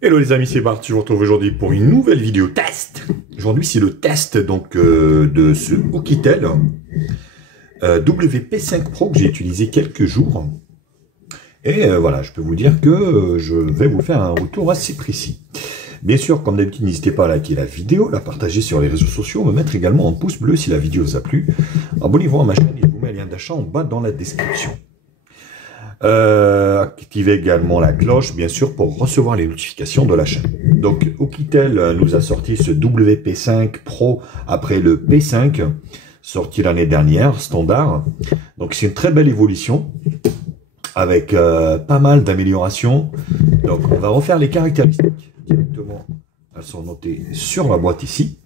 Hello les amis, c'est Bart, je vous retrouve aujourd'hui pour une nouvelle vidéo test. Aujourd'hui c'est le test donc de ce Oukitel WP5 Pro que j'ai utilisé quelques jours. Et voilà, je peux vous dire que je vais vous faire un retour assez précis. Bien sûr, comme d'habitude, n'hésitez pas à liker la vidéo, la partager sur les réseaux sociaux, me mettre également un pouce bleu si la vidéo vous a plu. Abonnez-vous à ma chaîne et je vous mets un lien d'achat en bas dans la description. Activez également la cloche, bien sûr, pour recevoir les notifications de la chaîne. Donc, Oukitel nous a sorti ce WP5 Pro après le P5, sorti l'année dernière, standard. Donc, c'est une très belle évolution, avec pas mal d'améliorations. Donc, on va refaire les caractéristiques directement. Elles sont notées sur la boîte ici.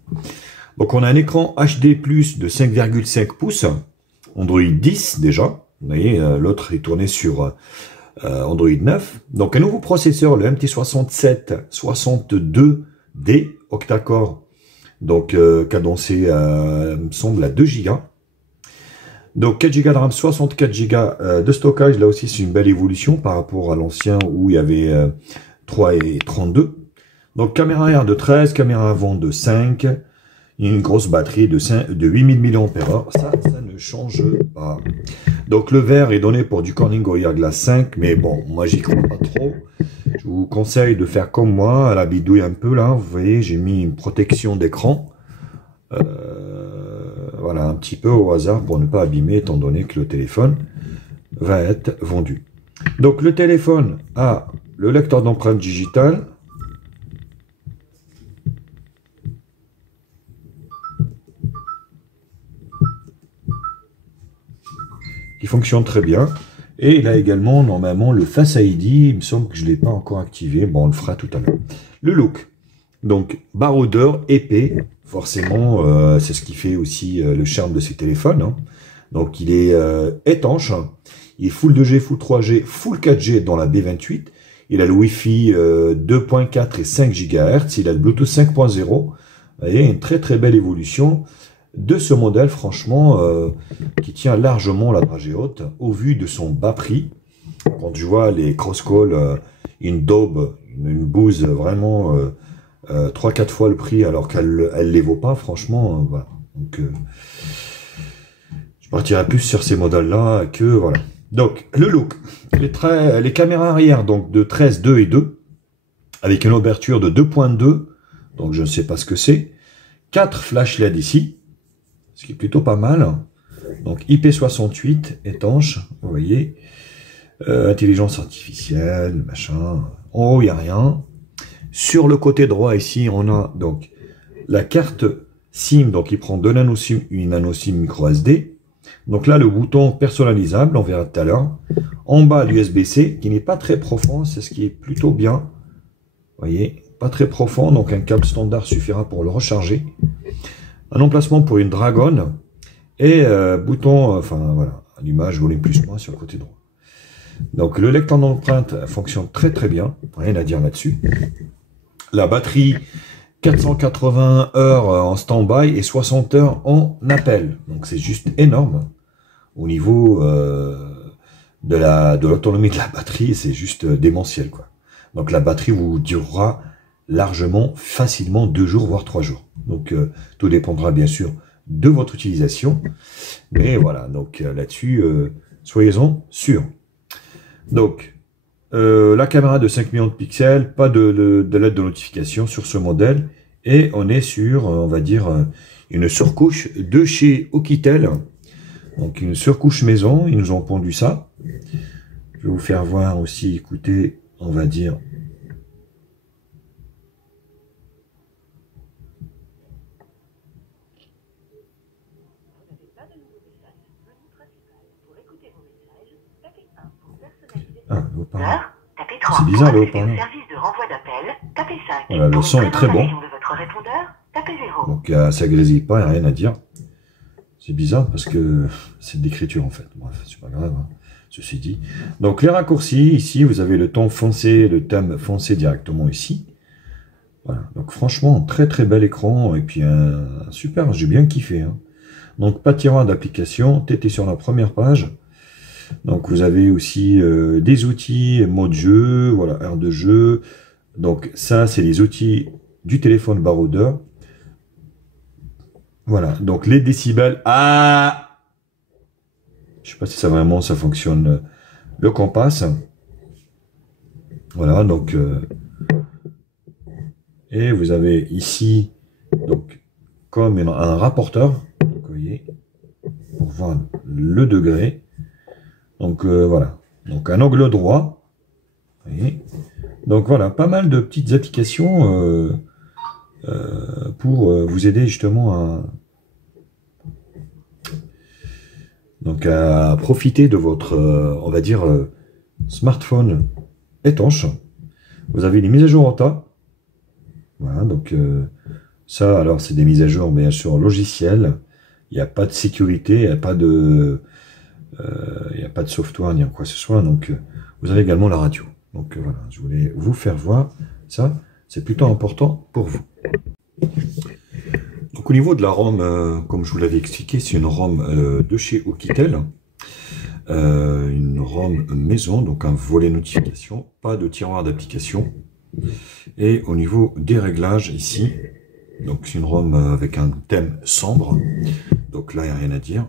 Donc, on a un écran HD+, de 5,5 pouces, Android 10 déjà. Vous voyez, l'autre est tourné sur Android 9. Donc, un nouveau processeur, le MT6762D octa-core. Donc, cadencé, me semble, à 2 Go. Donc, 4 Go de RAM, 64 Go de stockage. Là aussi, c'est une belle évolution par rapport à l'ancien où il y avait 3 et 32. Donc, caméra arrière de 13, caméra avant de 5. Une grosse batterie de 8000 mAh, ça ne change pas. Donc le verre est donné pour du Corning Gorilla Glass 5, mais bon, moi j'y crois pas trop. Je vous conseille de faire comme moi, à la bidouille un peu là, vous voyez, j'ai mis une protection d'écran. Voilà, un petit peu au hasard pour ne pas abîmer, étant donné que le téléphone va être vendu. Donc le téléphone a le lecteur d'empreintes digitales. Qui fonctionne très bien. Et il a également normalement le Face ID. Il me semble que je ne l'ai pas encore activé. Bon, on le fera tout à l'heure. Le look. Donc, baroudeur, épais. Forcément, c'est ce qui fait aussi le charme de ces téléphones. Hein. Donc, il est étanche. Il est Full 2G, Full 3G, Full 4G dans la B28. Il a le Wi-Fi 2.4 et 5 GHz. Il a le Bluetooth 5.0. Vous voyez, une très très belle évolution de ce modèle, franchement, qui tient largement la dragée haute, au vu de son bas prix. Quand je vois les cross-call, une daube, une bouse vraiment 3-4 fois le prix, alors qu'elle ne les vaut pas, franchement, voilà. Donc, je partirai plus sur ces modèles-là que, voilà. Donc, le look, les caméras arrière, donc de 13, 2 et 2, avec une ouverture de 2.2, donc je ne sais pas ce que c'est, 4 flash LED ici, ce qui est plutôt pas mal. Donc IP68, étanche, vous voyez. Intelligence artificielle, machin. En haut, il n'y a rien. Sur le côté droit, ici, on a donc la carte SIM. Donc il prend 2 nano SIM, une nano SIM micro SD. Donc là, le bouton personnalisable, on verra tout à l'heure. En bas, l'USB-C, qui n'est pas très profond, c'est ce qui est plutôt bien. Vous voyez, pas très profond, donc un câble standard suffira pour le recharger. Un emplacement pour une dragonne et bouton, enfin voilà, l'image volume plus moins sur le côté droit. Donc le lecteur d'empreinte fonctionne très très bien, rien à dire là-dessus. La batterie 480 heures en stand-by et 60 heures en appel, donc c'est juste énorme au niveau de l'autonomie de la batterie, c'est juste démentiel quoi. Donc la batterie vous durera largement, facilement 2 jours voire 3 jours. Donc tout dépendra bien sûr de votre utilisation, mais voilà, donc là-dessus soyez-en sûrs. Donc la caméra de 5 millions de pixels, pas de LED de notification sur ce modèle, et on est sur, on va dire, une surcouche de chez Oukitel, donc une surcouche maison, ils nous ont pondu ça. Je vais vous faire voir aussi, écoutez, on va dire. Ah, c'est bizarre le haut-parleur. Voilà, le son est très bon. Donc ça grésille pas, il n'y a rien à dire. C'est bizarre parce que c'est de l'écriture en fait. Bref, c'est pas grave, hein, ceci dit. Donc les raccourcis, ici, vous avez le ton foncé, le thème foncé directement ici. Voilà. Donc franchement, très très bel écran. Et puis super, j'ai bien kiffé. Hein. Donc pas de tiroir d'application, t'étais sur la première page. Donc vous avez aussi des outils, mode jeu, voilà, aire de jeu. Donc ça, c'est les outils du téléphone baroudeur. Voilà, donc les décibels. Ah, je sais pas si ça vraiment ça fonctionne. Le Compass. Voilà, donc et vous avez ici donc comme un rapporteur. Donc, vous voyez, pour voir le degré. Donc voilà, donc un angle droit. Vous voyez. Donc voilà, pas mal de petites applications pour vous aider justement à profiter de votre, on va dire, smartphone étanche. Vous avez les mises à jour en tas. Voilà, donc ça, alors c'est des mises à jour bien sûr logicielles. Il n'y a pas de sécurité, il n'y a pas de software ni quoi que ce soit. Donc vous avez également la radio. Donc voilà, je voulais vous faire voir ça. C'est plutôt important pour vous. Donc au niveau de la ROM, comme je vous l'avais expliqué, c'est une ROM de chez Oukitel. Une ROM maison, donc un volet notification, pas de tiroir d'application. Et au niveau des réglages ici, donc c'est une ROM avec un thème sombre. Donc là, il n'y a rien à dire.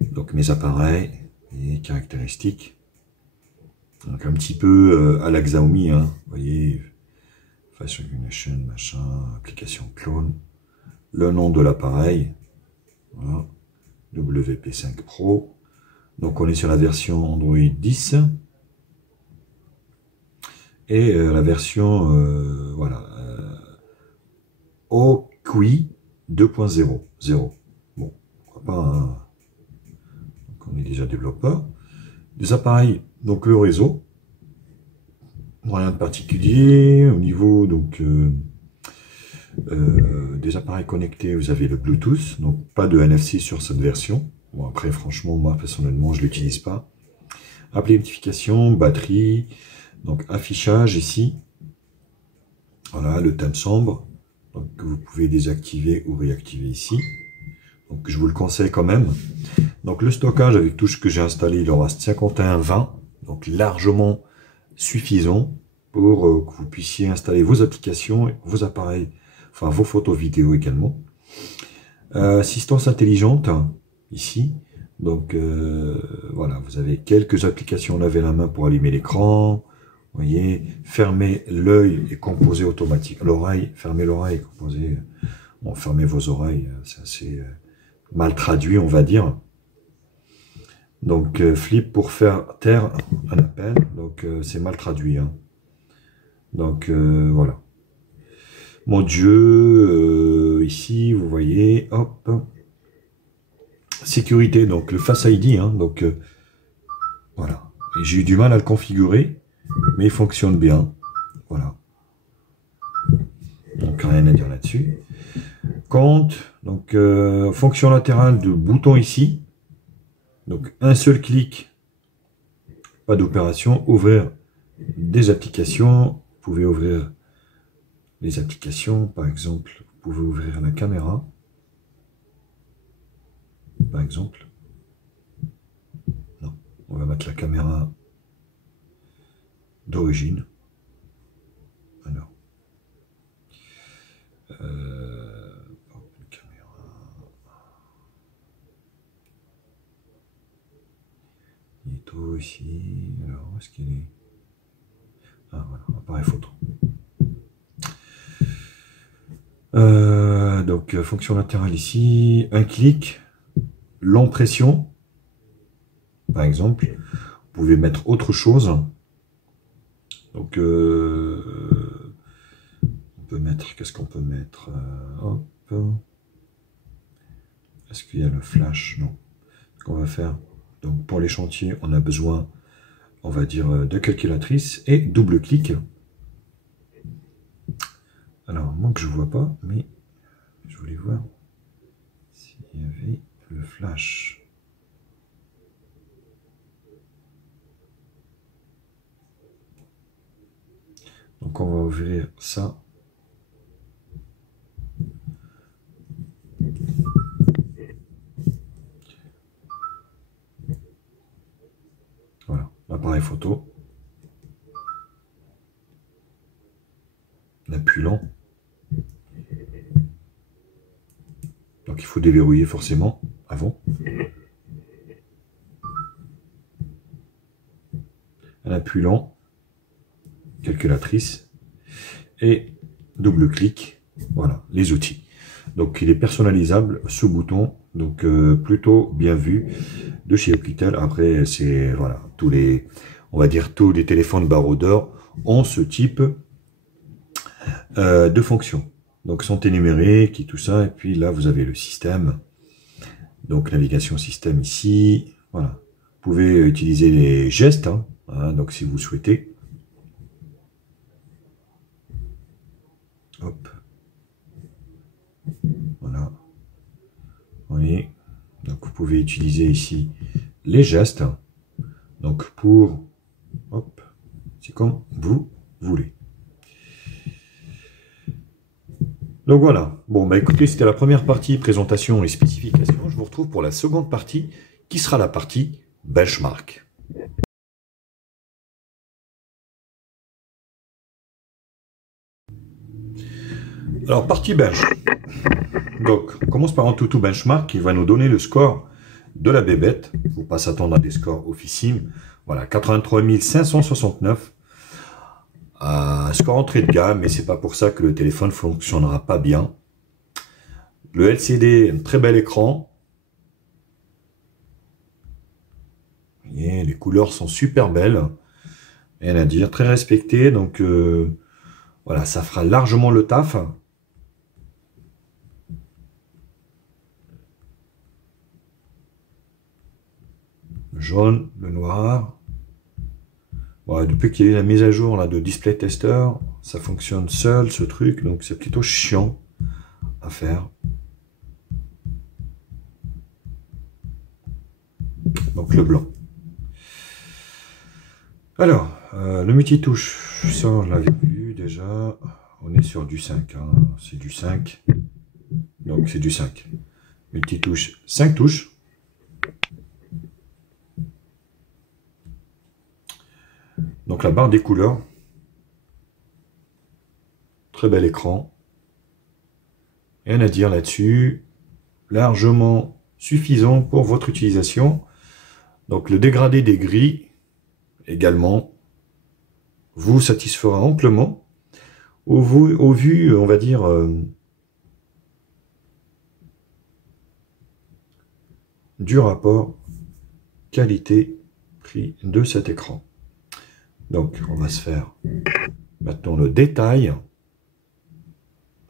Donc mes appareils et caractéristiques. Donc un petit peu à la Xiaomi, hein, vous voyez, face recognition, machin, application clone, le nom de l'appareil, voilà, WP5 Pro. Donc on est sur la version Android 10 et la version voilà OQI 2.0 0. Bon, pourquoi pas, hein. Donc on est déjà développeur. Des appareils, donc le réseau, rien de particulier. Au niveau donc des appareils connectés, vous avez le Bluetooth, donc pas de NFC sur cette version. Bon après franchement moi personnellement je l'utilise pas. Amplification, batterie, donc affichage ici. Voilà le thème sombre, donc que vous pouvez désactiver ou réactiver ici. Donc je vous le conseille quand même. Donc le stockage avec tout ce que j'ai installé, il en reste 51-20, donc largement suffisant pour que vous puissiez installer vos applications, vos appareils, enfin vos photos vidéo également. Assistance intelligente ici. Donc voilà, vous avez quelques applications laver la main pour allumer l'écran. Vous voyez, fermer l'œil et composer automatique. L'oreille, fermer l'oreille et composer. Bon, fermez vos oreilles, c'est assez mal traduit, on va dire. Donc flip pour faire taire un appel. Donc c'est mal traduit. Hein. Donc voilà. Mon Dieu, ici vous voyez, hop. Sécurité, donc le Face ID, hein, donc voilà. Et j'ai eu du mal à le configurer, mais il fonctionne bien. Voilà. Donc rien à dire là-dessus. Compte, donc fonction latérale de bouton ici. Donc un seul clic, pas d'opération. Ouvrir des applications. Vous pouvez ouvrir les applications, par exemple, vous pouvez ouvrir la caméra. Par exemple. Non, on va mettre la caméra d'origine. Alors. Caméra. Nito ici. Alors, où est-ce qu'il est? Ah voilà, appareil photo. Donc, fonction latérale ici. Un clic. Long pression. Par exemple. Vous pouvez mettre autre chose. Donc, on peut mettre, qu'est-ce qu'on peut mettre? Hop. Est-ce qu'il y a le flash? Non. Ce qu'on va faire, donc pour les chantiers, on a besoin, on va dire, de calculatrice et double clic. Alors, moi que je vois pas, mais je voulais voir s'il y avait le flash. flash. Donc on va ouvrir ça. Voilà, l'appareil photo. L'appui lent. Donc il faut déverrouiller forcément avant. Un appui lent, calculatrice et double clic. Voilà, les outils. Donc il est personnalisable ce bouton, donc plutôt bien vu de chez Oukitel. Après c'est voilà, on va dire tous les téléphones baroudeurs ont ce type de fonction. Donc santé numérique et tout ça, et puis là vous avez le système, donc navigation système ici, voilà. Vous pouvez utiliser les gestes, hein, donc si vous souhaitez. Hop. Voilà. Vous voyez, donc vous pouvez utiliser ici les gestes, donc pour, hop, c'est comme vous voulez. Donc voilà, bon bah écoutez, c'était la première partie présentation et spécification. Je vous retrouve pour la seconde partie qui sera la partie benchmark. Alors partie bench. Donc on commence par un toutou benchmark qui va nous donner le score de la bébête. Il ne faut pas s'attendre à des scores officiels. Voilà, 83 569. Un score entrée de gamme, mais c'est pas pour ça que le téléphone fonctionnera pas bien. Le LCD, un très bel écran. Vous voyez, les couleurs sont super belles. Rien à dire, très respecté. Donc voilà, ça fera largement le taf. Le jaune, le noir. Bon, depuis qu'il y a eu la mise à jour là, de Display Tester, ça fonctionne seul ce truc, donc c'est plutôt chiant à faire. Donc le blanc. Alors, le multitouche, ça on l'avait vu déjà, on est sur du 5, hein. C'est du 5, donc c'est du 5. Multitouche, 5 touches. Donc la barre des couleurs, très bel écran, rien à dire là-dessus, largement suffisant pour votre utilisation. Donc le dégradé des gris également vous satisfera amplement au vu, on va dire, du rapport qualité-prix de cet écran. Donc on va se faire maintenant le détail.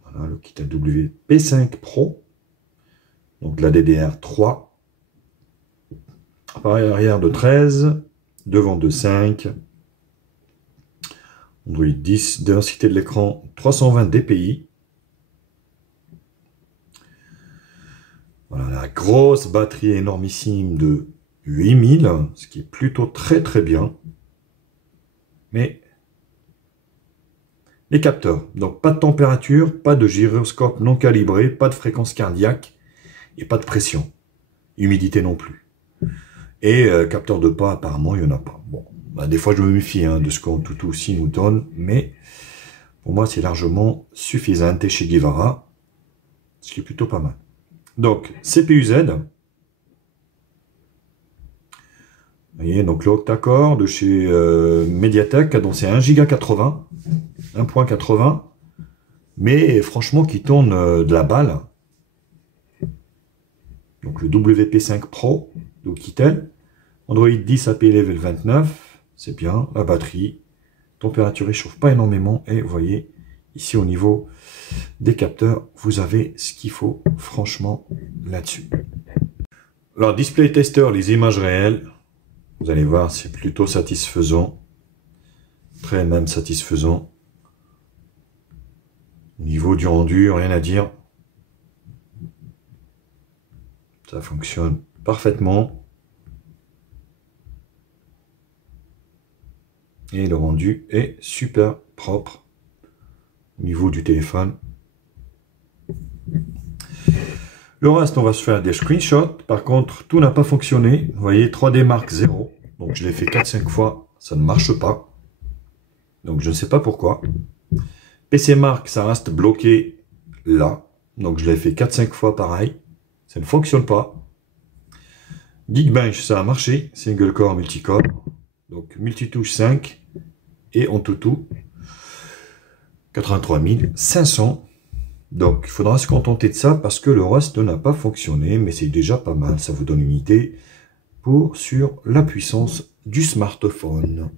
Voilà, le kit AW P5 Pro, donc la DDR3, appareil arrière de 13, devant de 5, Android 10, densité de l'écran 320 dpi. Voilà, la grosse batterie énormissime de 8000, ce qui est plutôt très très bien. Mais les capteurs, donc pas de température, pas de gyroscope non calibré, pas de fréquence cardiaque et pas de pression. Humidité non plus. Et capteur de pas, apparemment, il n'y en a pas. Bon, bah, des fois je me méfie de ce qu'on tout aussi nous donne, mais pour moi c'est largement suffisant chez Guevara, ce qui est plutôt pas mal. Donc, CPU-Z. Vous voyez, donc le octa-core de chez Mediatek, donc c'est 1,80 Go, 1.80, mais franchement qui tourne de la balle. Donc le WP5 Pro d'Oukitel, Android 10 API Level 29, c'est bien, la batterie, température réchauffe pas énormément, et vous voyez, ici au niveau des capteurs, vous avez ce qu'il faut franchement là-dessus. Alors, Display Tester, les images réelles, vous allez voir, c'est plutôt satisfaisant. Très même satisfaisant. Au niveau du rendu, rien à dire. Ça fonctionne parfaitement. Et le rendu est super propre au niveau du téléphone. Le reste, on va se faire des screenshots. Par contre, tout n'a pas fonctionné. Vous voyez, 3D Mark 0. Donc, je l'ai fait 4-5 fois. Ça ne marche pas. Donc, je ne sais pas pourquoi. PC Mark, ça reste bloqué là. Donc, je l'ai fait 4-5 fois pareil. Ça ne fonctionne pas. Geekbench, ça a marché. Single core, multicore. Donc, multitouche 5. Et en tout, 83 500. Donc, il faudra se contenter de ça parce que le reste n'a pas fonctionné, mais c'est déjà pas mal. Ça vous donne une idée sur la puissance du smartphone.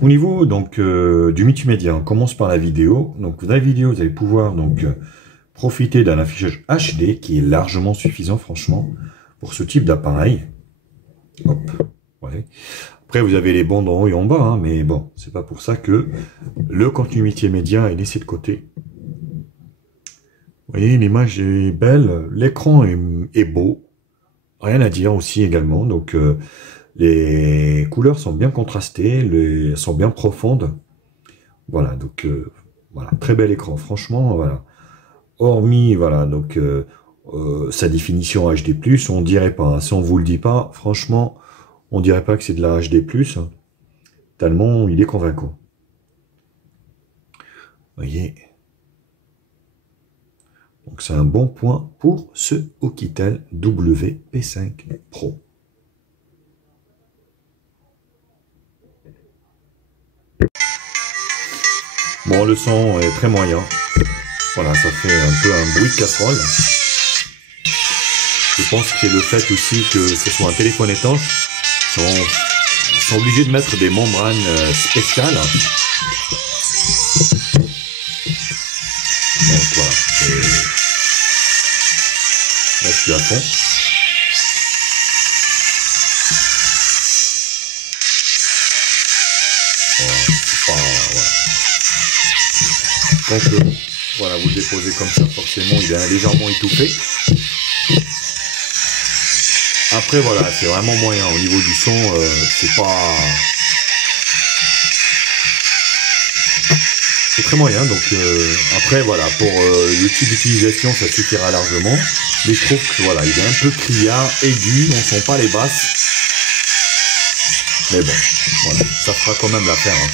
Au niveau donc du multimédia, on commence par la vidéo. Donc, dans la vidéo, vous allez pouvoir donc profiter d'un affichage HD qui est largement suffisant, franchement, pour ce type d'appareil. Hop, ouais. Après, vous avez les bandes en haut et en bas, hein, mais bon, c'est pas pour ça que le contenu multimédia est laissé de côté. Vous voyez, l'image est belle, l'écran est beau, rien à dire aussi également. Donc, les couleurs sont bien contrastées, sont bien profondes. Voilà, donc voilà, très bel écran, franchement, voilà. Hormis, voilà, donc sa définition HD+, on dirait pas. Hein, si on vous le dit pas, franchement, on dirait pas que c'est de la HD+, hein, tellement il est convaincant. Vous voyez. Donc c'est un bon point pour ce Oukitel WP5 Pro. Bon, le son est très moyen. Voilà, ça fait un peu un bruit de casserole. Je pense que c'est le fait aussi que ce soit un téléphone étanche. Ils sont obligés de mettre des membranes spéciales. Donc voilà. Là, je suis à fond. Voilà, donc voilà, vous le déposez comme ça, forcément, il est légèrement étouffé. Après, voilà, c'est vraiment moyen. Au niveau du son, c'est pas... C'est très moyen, donc après, voilà, pour le type d'utilisation, ça suffira largement. Mais je trouve que, voilà, il est un peu criard, aigu, on ne sent pas les basses. Mais bon, voilà, ça fera quand même l'affaire. Hein.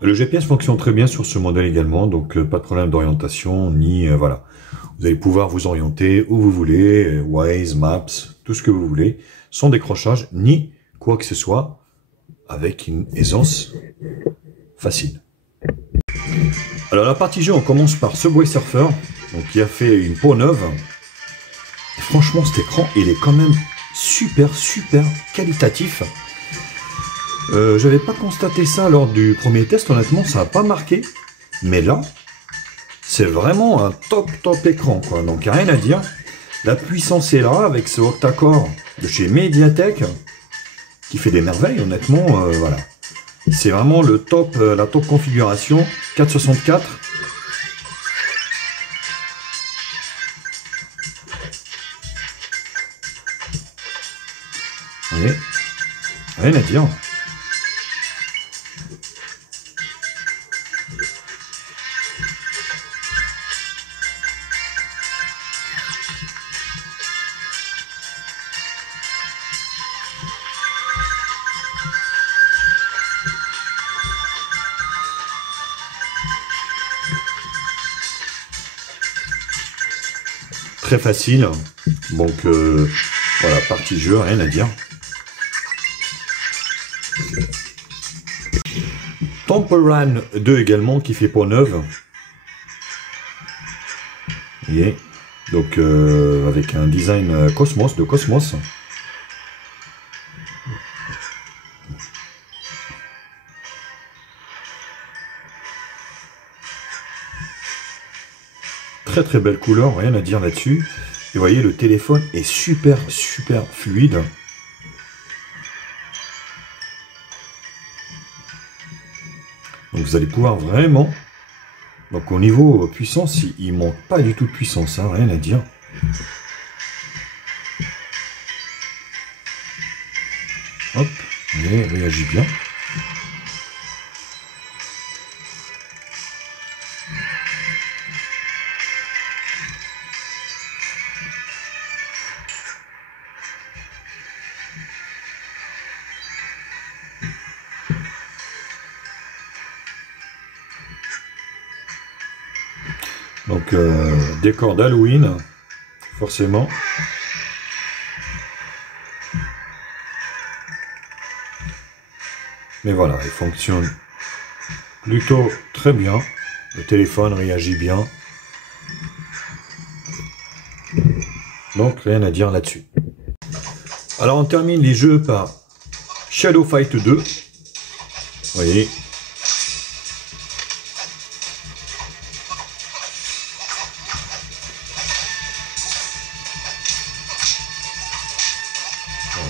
Le GPS fonctionne très bien sur ce modèle également, donc pas de problème d'orientation, ni voilà. Vous allez pouvoir vous orienter où vous voulez, Waze, Maps, tout ce que vous voulez, sans décrochage, ni quoi que ce soit, avec une aisance facile. Alors la partie jeu, on commence par Subway Surfer, donc qui a fait une peau neuve. Et franchement, cet écran, il est quand même super qualitatif. J'avais pas constaté ça lors du premier test, honnêtement, ça n'a pas marqué. Mais là, c'est vraiment un top écran, quoi. Donc, il n'y a rien à dire. La puissance est là, avec ce octa-core de chez Mediatek, qui fait des merveilles, honnêtement, voilà. C'est vraiment le top, la top configuration, 464. Vous voyez, rien à dire. Très facile, donc voilà, partie jeu, rien à dire. Temple Run 2 également qui fait peau neuve. Vous voyez, donc avec un design Cosmos, de Cosmos. Très belle couleur, rien à dire là-dessus. Et vous voyez, le téléphone est super fluide. Donc vous allez pouvoir vraiment... Donc au niveau puissance, il manque pas du tout de puissance, hein, rien à dire. Hop, et réagit bien. Donc décor d'Halloween, forcément. Mais voilà, il fonctionne plutôt très bien. Le téléphone réagit bien. Donc rien à dire là-dessus. Alors on termine les jeux par Shadow Fight 2. Vous voyez.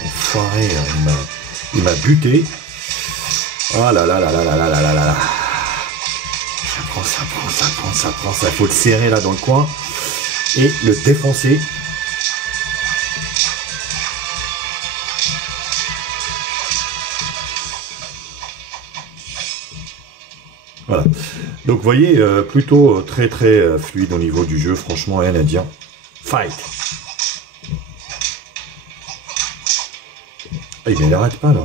Enfoiré, il m'a buté. Ah là là là là là là là là là. Ça prend. Il faut le serrer là dans le coin et le défoncer. Voilà. Donc vous voyez, plutôt très fluide au niveau du jeu, franchement rien à dire. Fight. Ah, il n'arrête pas là.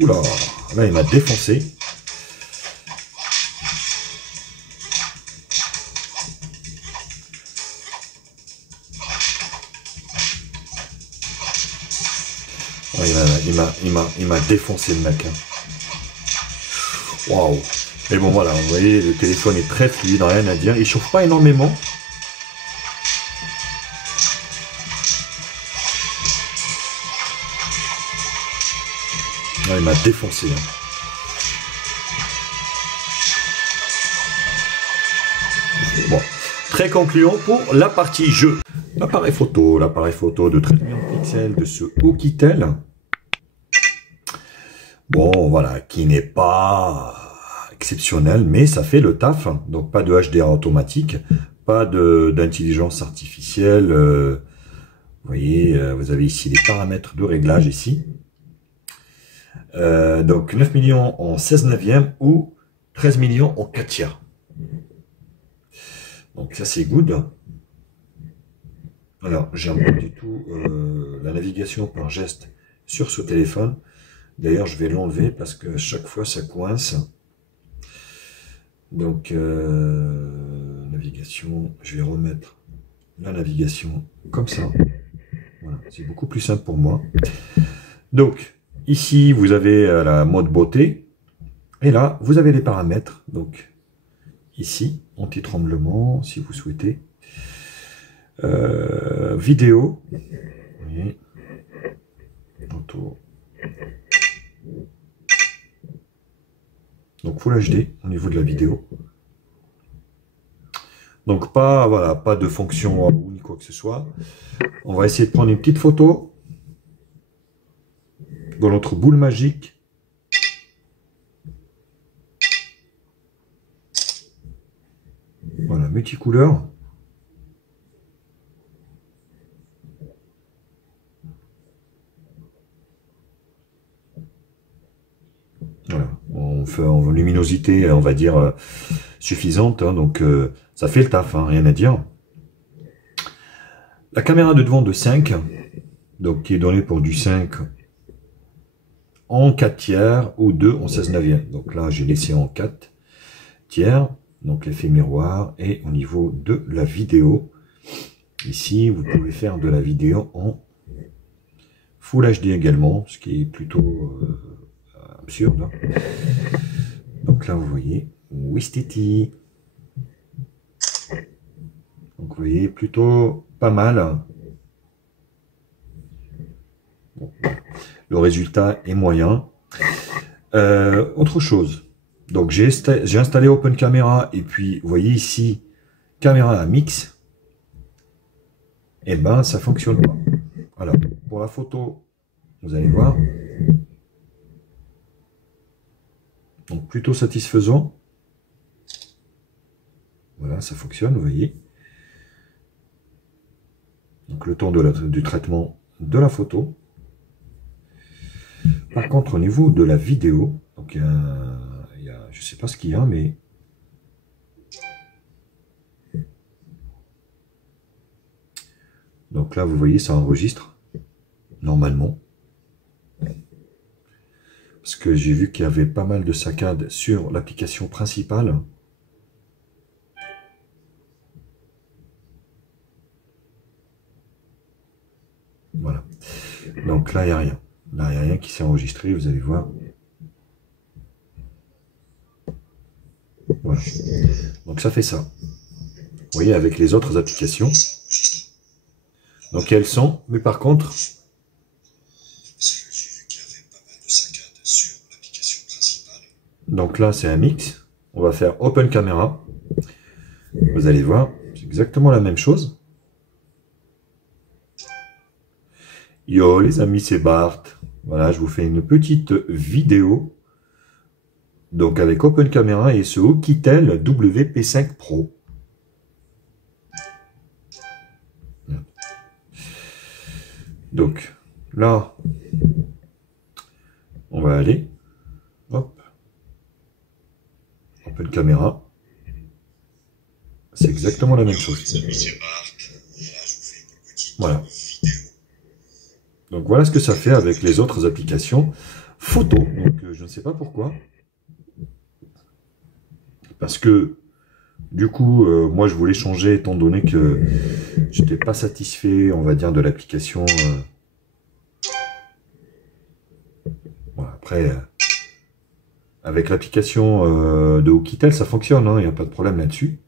Oula, là il m'a défoncé. Ouais, il m'a défoncé le mec. Hein. Waouh. Mais bon voilà, vous voyez, le téléphone est très fluide, rien à dire. Il chauffe pas énormément. Ouais, il m'a défoncé. Hein. Bon, très concluant pour la partie jeu. L'appareil photo de 13 millions de pixels de ce Oukitel. Bon, voilà, qui n'est pas exceptionnel, mais ça fait le taf. Donc pas de HDR automatique, pas d'intelligence artificielle. Vous voyez, vous avez ici les paramètres de réglage ici. Donc 9 millions en 16 neuvième ou 13 millions en 4 tiers. Donc ça c'est good. Alors j'aime pas du tout la navigation par geste sur ce téléphone. D'ailleurs je vais l'enlever parce que chaque fois ça coince. Donc navigation, je vais remettre la navigation comme ça. Voilà, c'est beaucoup plus simple pour moi. Donc ici vous avez la mode beauté. Et là vous avez les paramètres. Donc ici, anti-tremblement, si vous souhaitez. Vidéo. Oui. Auto. Donc Full HD au niveau de la vidéo. Donc voilà, pas de fonction ou ni quoi que ce soit. On va essayer de prendre une petite photo dans notre boule magique. Voilà, multicouleur. Voilà, on fait en luminosité, on va dire, suffisante, hein, donc ça fait le taf, hein, rien à dire. La caméra de devant de 5, donc qui est donnée pour du 5 en 4 tiers ou 2 en 16 neuvième. Donc là, j'ai laissé en 4 tiers, donc l'effet miroir, et au niveau de la vidéo, ici, vous pouvez faire de la vidéo en Full HD également, ce qui est plutôt absurde. Hein. Donc là, vous voyez, Wistiti. Donc vous voyez, plutôt pas mal. Bon. Le résultat est moyen. Autre chose. Donc j'ai installé Open Camera et puis vous voyez ici, caméra à mix. Et ben ça fonctionne pas. Voilà. Pour la photo, vous allez voir. Donc plutôt satisfaisant. Voilà, ça fonctionne, vous voyez. Donc le temps du traitement de la photo. Par contre, au niveau de la vidéo, donc je ne sais pas ce qu'il y a, mais donc là, vous voyez, ça enregistre normalement. Parce que j'ai vu qu'il y avait pas mal de saccades sur l'application principale. Voilà. Donc là, il n'y a rien. Là, il n'y a rien qui s'est enregistré, vous allez voir. Voilà. Donc ça fait ça. Vous voyez, avec les autres applications. Donc elles sont, mais par contre... Donc là, c'est un mix. On va faire Open Camera. Vous allez voir, c'est exactement la même chose. Yo les amis, c'est Bart. Voilà, je vous fais une petite vidéo. Donc avec Open Camera et ce Oukitel WP5 Pro. Donc là, on va aller. Hop. Open Camera. C'est exactement la même chose. Voilà. Donc voilà ce que ça fait avec les autres applications photo. Donc je ne sais pas pourquoi. Parce que du coup, moi je voulais changer étant donné que j'étais pas satisfait, on va dire, de l'application. Voilà, après, avec l'application de Oukitel, ça fonctionne, il n'y a pas de problème là-dessus.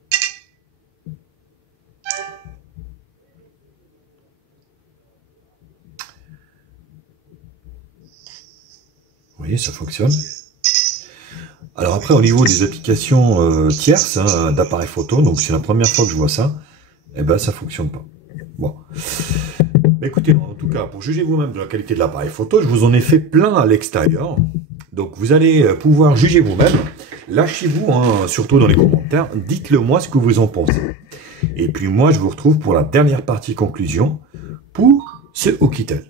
Vous voyez, ça fonctionne. Alors après, au niveau des applications tierces, d'appareils photo, donc c'est la première fois que je vois ça, eh ben ça fonctionne pas. Bon. Mais écoutez, en tout cas, pour juger vous-même de la qualité de l'appareil photo, je vous en ai fait plein à l'extérieur. Donc vous allez pouvoir juger vous-même. Lâchez-vous, surtout dans les commentaires, dites-le moi ce que vous en pensez. Et puis moi, je vous retrouve pour la dernière partie conclusion pour ce Oukitel.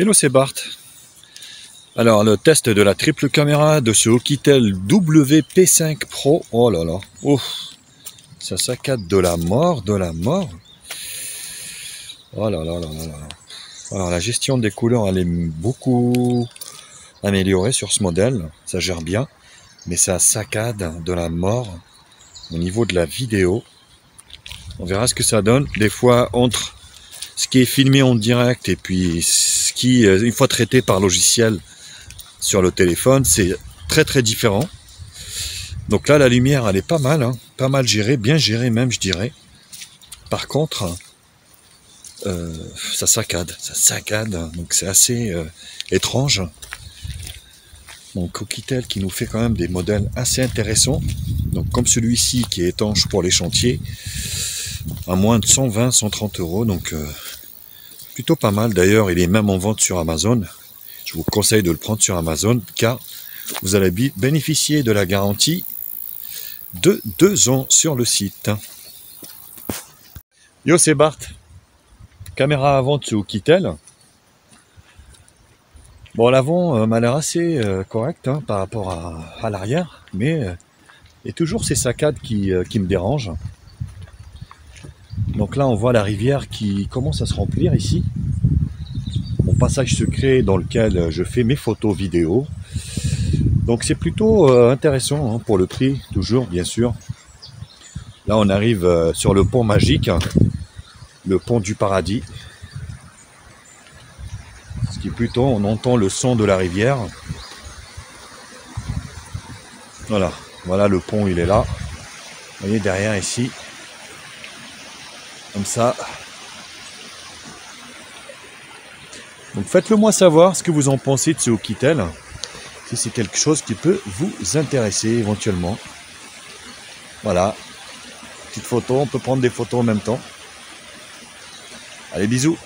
Hello, c'est Bart. Alors, le test de la triple caméra de ce Oukitel WP5 Pro. Oh là là. Ouf. Ça saccade de la mort, de la mort. Oh là là là là là. Alors, la gestion des couleurs, elle est beaucoup améliorée sur ce modèle. Ça gère bien. Mais ça saccade de la mort au niveau de la vidéo. On verra ce que ça donne. Des fois, entre ce qui est filmé en direct et puis ce qui, une fois traité par logiciel sur le téléphone, c'est très très différent. Donc là, la lumière, elle est pas mal, hein, pas mal gérée, bien gérée même, je dirais. Par contre, ça saccade, donc c'est assez étrange. Donc Oukitel qui nous fait quand même des modèles assez intéressants. Donc comme celui-ci qui est étanche pour les chantiers, à moins de 120-130 euros, donc plutôt pas mal. D'ailleurs, il est même en vente sur Amazon. Je vous conseille de le prendre sur Amazon car vous allez bénéficier de la garantie de 2 ans sur le site. Yo, c'est Bart. Caméra avant de ce Oukitel. Bon, l'avant m'a l'air assez correct hein, par rapport à l'arrière, mais il y a toujours ces saccades qui me dérangent. Donc là, on voit la rivière qui commence à se remplir ici. Mon passage secret dans lequel je fais mes photos vidéo. Donc c'est plutôt intéressant hein, pour le prix, toujours bien sûr. Là, on arrive sur le pont magique, hein, le pont du paradis. Ce qui est plutôt, on entend le son de la rivière. Voilà, voilà le pont, il est là. Vous voyez derrière ici. Comme ça. Donc faites-le moi savoir ce que vous en pensez de ce Oukitel. Si c'est quelque chose qui peut vous intéresser éventuellement. Voilà. Petite photo, on peut prendre des photos en même temps. Allez, bisous.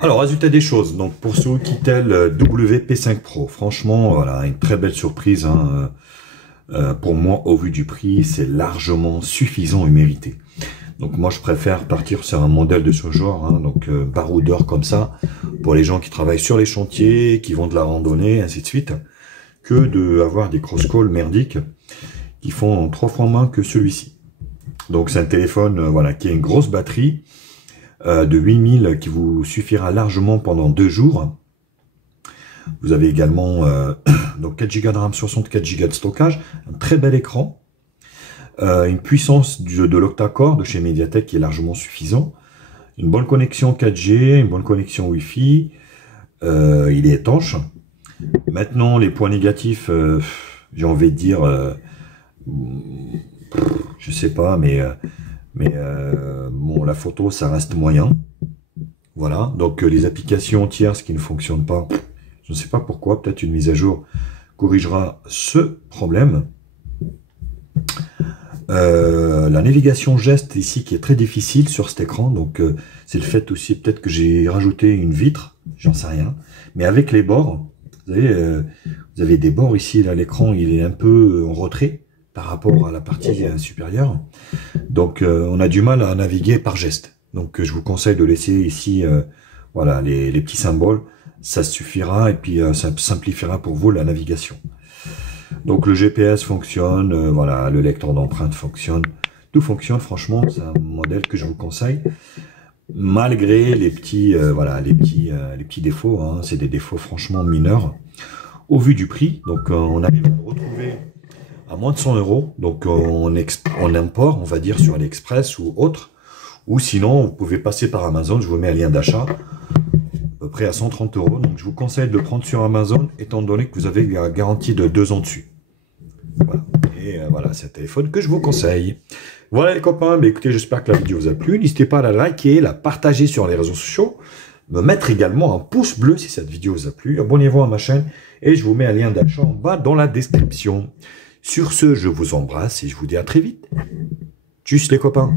Alors, résultat des choses, donc pour ce Oukitel WP5 Pro, franchement, voilà, une très belle surprise. Hein. Pour moi, au vu du prix, c'est largement suffisant et mérité. Donc moi, je préfère partir sur un modèle de ce genre, hein, donc baroudeur comme ça, pour les gens qui travaillent sur les chantiers, qui vont de la randonnée, ainsi de suite, que d'avoir des cross-calls merdiques qui font 3 fois moins que celui-ci. Donc c'est un téléphone voilà, qui a une grosse batterie, de 8000 qui vous suffira largement pendant 2 jours. Vous avez également donc 4 Go de RAM, 64 Go de stockage, un très bel écran, une puissance de l'octa-core de chez Mediatek qui est largement suffisant, une bonne connexion 4G, une bonne connexion Wi-Fi, il est étanche. Maintenant les points négatifs, j'ai envie de dire, je sais pas, mais bon, la photo, ça reste moyen. Voilà, donc les applications tierces qui ne fonctionnent pas, je ne sais pas pourquoi, peut-être une mise à jour corrigera ce problème. La navigation geste ici qui est très difficile sur cet écran, donc c'est le fait aussi peut-être que j'ai rajouté une vitre, j'en sais rien, mais avec les bords, vous avez des bords ici, là l'écran il est un peu en retrait par rapport à la partie supérieure. Donc on a du mal à naviguer par geste. Donc je vous conseille de laisser ici voilà les petits symboles, ça suffira et puis ça simplifiera pour vous la navigation. Donc le GPS fonctionne, voilà, le lecteur d'empreintes fonctionne, tout fonctionne, franchement c'est un modèle que je vous conseille. Malgré les petits voilà les petits défauts, hein, c'est des défauts franchement mineurs au vu du prix. Donc on arrive à le retrouver à moins de 100 euros, donc en import, on va dire sur AliExpress ou autre, ou sinon vous pouvez passer par Amazon, je vous mets un lien d'achat, à peu près à 130 euros, donc je vous conseille de le prendre sur Amazon, étant donné que vous avez la garantie de 2 ans dessus. Voilà, et voilà, c'est un téléphone que je vous conseille. Voilà les copains, mais écoutez, j'espère que la vidéo vous a plu, n'hésitez pas à la liker, la partager sur les réseaux sociaux, me mettre également un pouce bleu si cette vidéo vous a plu, abonnez-vous à ma chaîne, et je vous mets un lien d'achat en bas dans la description. Sur ce, je vous embrasse et je vous dis à très vite. Tchuss les copains.